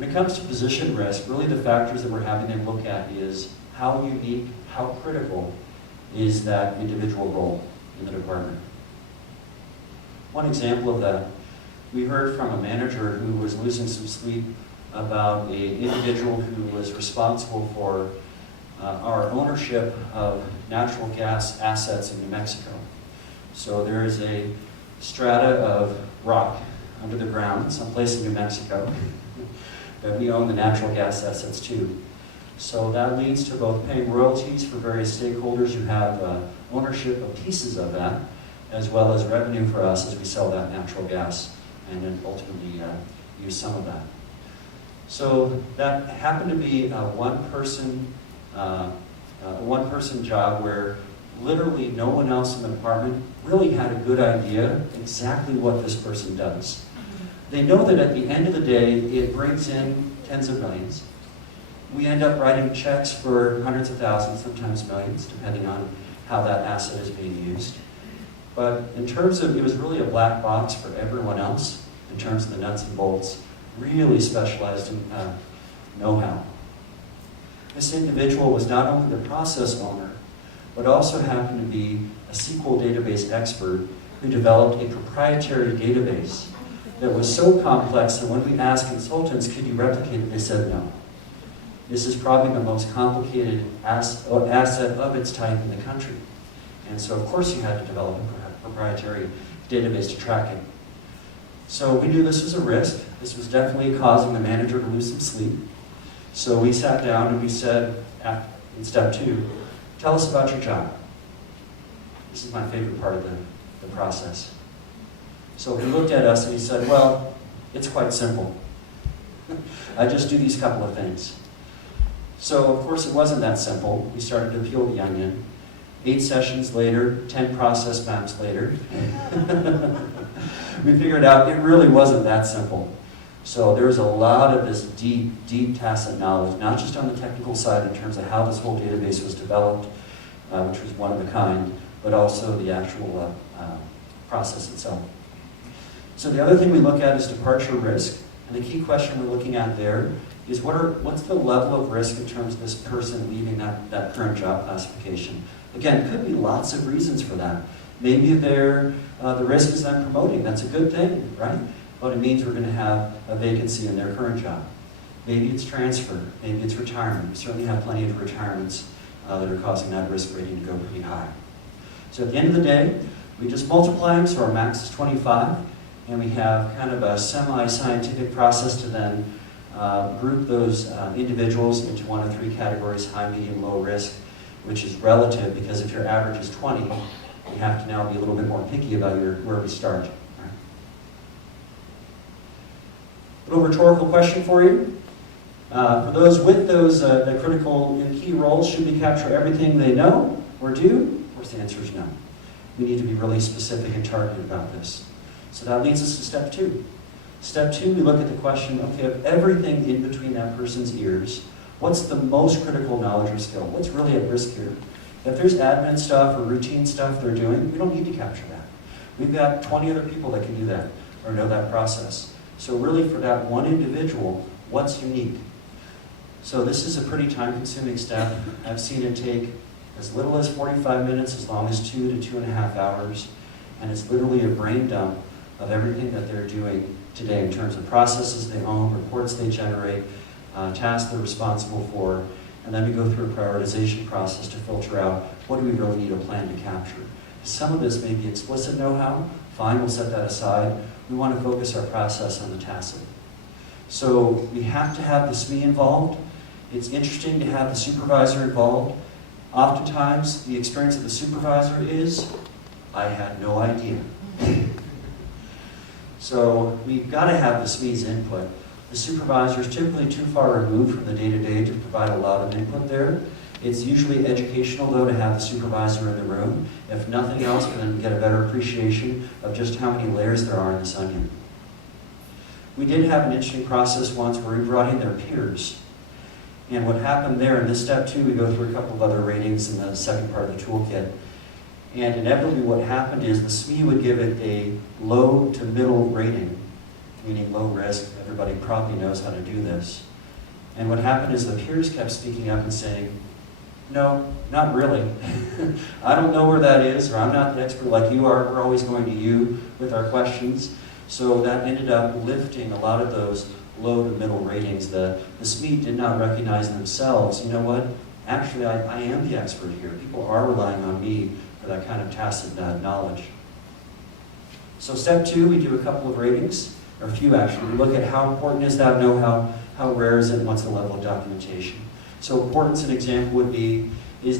When it comes to position risk, really the factors that we're having them look at is how unique, how critical is that individual role in the department. One example of that, we heard from a manager who was losing some sleep about an individual who was responsible for our ownership of natural gas assets in New Mexico. So there is a strata of rock under the ground, someplace in New Mexico, that we own the natural gas assets to. So that leads to both paying royalties for various stakeholders who have ownership of pieces of that, as well as revenue for us as we sell that natural gas and then ultimately use some of that. So that happened to be a one-person job where literally no one else in the department really had a good idea exactly what this person does. They know that at the end of the day, it brings in tens of millions. We end up writing checks for hundreds of thousands, sometimes millions, depending on how that asset is being used. But in terms of, it was really a black box for everyone else in terms of the nuts and bolts, really specialized in know-how. This individual was not only the process owner, but also happened to be a SQL database expert who developed a proprietary database that was so complex that when we asked consultants, could you replicate it, they said no. This is probably the most complicated asset of its type in the country. And so of course you had to develop a proprietary database to track it. So we knew this was a risk. This was definitely causing the manager to lose some sleep. So we sat down and we said, in step 2, tell us about your job. This is my favorite part of the process. So he looked at us and he said, well, it's quite simple. I just do these couple of things. So of course it wasn't that simple. We started to peel the onion. 8 sessions later, 10 process maps later, we figured out it really wasn't that simple. So there was a lot of this deep, deep tacit knowledge, not just on the technical side in terms of how this whole database was developed, which was one of a kind, but also the actual process itself. So the other thing we look at is departure risk, and the key question we're looking at there is what's the level of risk in terms of this person leaving that current job classification. Again, it could be lots of reasons for that. Maybe the risk is them promoting. That's a good thing, right? But it means we're going to have a vacancy in their current job. Maybe it's transfer. Maybe it's retirement. We certainly have plenty of retirements that are causing that risk rating to go pretty high. So at the end of the day, we just multiply them, so our max is 25, and we have kind of a semi-scientific process to then group those individuals into 1 of 3 categories: high, medium, low risk, which is relative, because if your average is 20, you have to now be a little bit more picky about where we start. Right? A little rhetorical question for you. For those with those the critical and key roles, should we capture everything they know or do? Of course, the answer is no. We need to be really specific and targeted about this. So that leads us to step 2. Step 2, we look at the question, okay, of everything in between that person's ears, what's the most critical knowledge or skill? What's really at risk here? If there's admin stuff or routine stuff they're doing, we don't need to capture that. We've got 20 other people that can do that or know that process. So really for that one individual, what's unique? So this is a pretty time-consuming step. I've seen it take as little as 45 minutes, as long as 2 to 2.5 hours. And it's literally a brain dump of everything that they're doing today in terms of processes they own, reports they generate, tasks they're responsible for, and then we go through a prioritization process to filter out what do we really need a plan to capture. Some of this may be explicit know-how. Fine, we'll set that aside. We want to focus our process on the tacit. So we have to have the SME involved. It's interesting to have the supervisor involved. Oftentimes, the experience of the supervisor is, I had no idea. So we've got to have the SME's input. The supervisor is typically too far removed from the day-to-day to provide a lot of input there. It's usually educational, though, to have the supervisor in the room, if nothing else, for them to get a better appreciation of just how many layers there are in this onion. We did have an interesting process once where we brought in their peers. And what happened there, in this step 2, we go through a couple of other ratings in the second part of the toolkit. And inevitably what happened is the SME would give it a low to middle rating. meaning low risk, everybody probably knows how to do this. And what happened is the peers kept speaking up and saying, no, not really. I don't know where that is, or I'm not the expert like you are. We're always going to you with our questions. So that ended up lifting a lot of those low to middle ratings. The SMUD did not recognize themselves. You know what? Actually, I am the expert here. People are relying on me for that kind of tacit knowledge. So step 2, we do a couple of ratings, or a few actually. We look at how important is that know-how, how rare is it, and what's the level of documentation. So importance, an example would be, is the